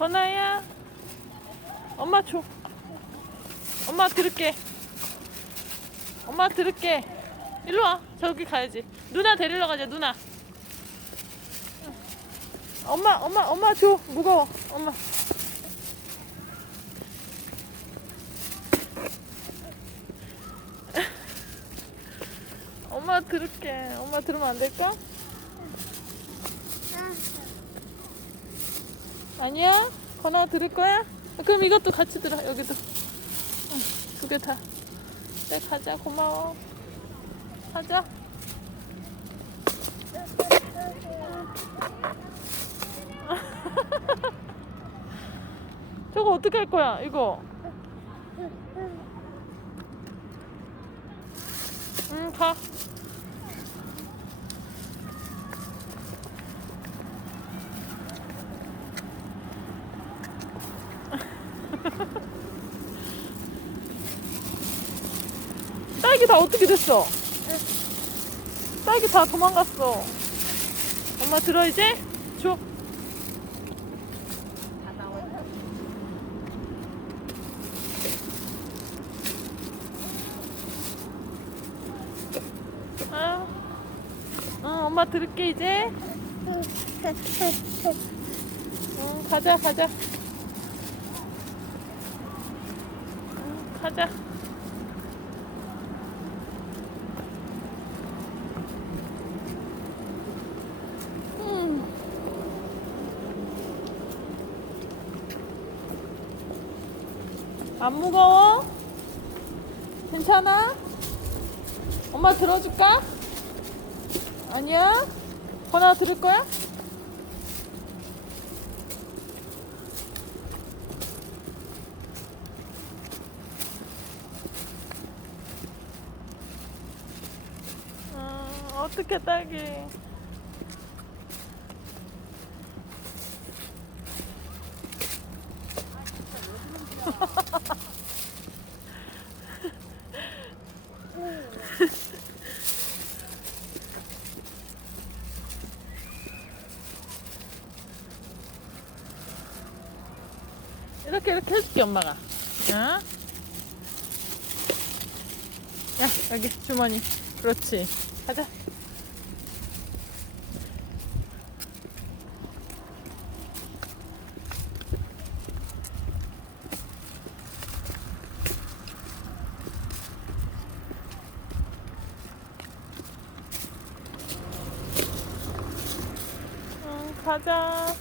건아야 엄마 줘. 엄마 들을게. 엄마 들을게. 일로 와. 저기 가야지. 누나 데리러 가자 누나. 엄마 엄마 엄마 줘. 무거워. 엄마. 엄마 들을게. 엄마 들으면 안 될까? 아니야? 건아 들을 거야? 그럼 이것도 같이 들어 여기도 두개 다. 네 가자 고마워. 가자. 저거 어떻게 할 거야 이거? 응 가. 딸기 다 어떻게 됐어? 딸기 다 도망갔어. 엄마 들어 이제? 줘. 아, 응, 엄마 들을게 이제. 응, 가자, 가자. 응, 가자. 음. 안 무거워? 괜찮아? 엄마 들어줄까? 아니야? 건아 들을 거야? 음, 어떻게 딸기? 이렇게 이렇게 해줄게 엄마가. 어? 야 여기 주머니. 그렇지. 가자. 응, 가자.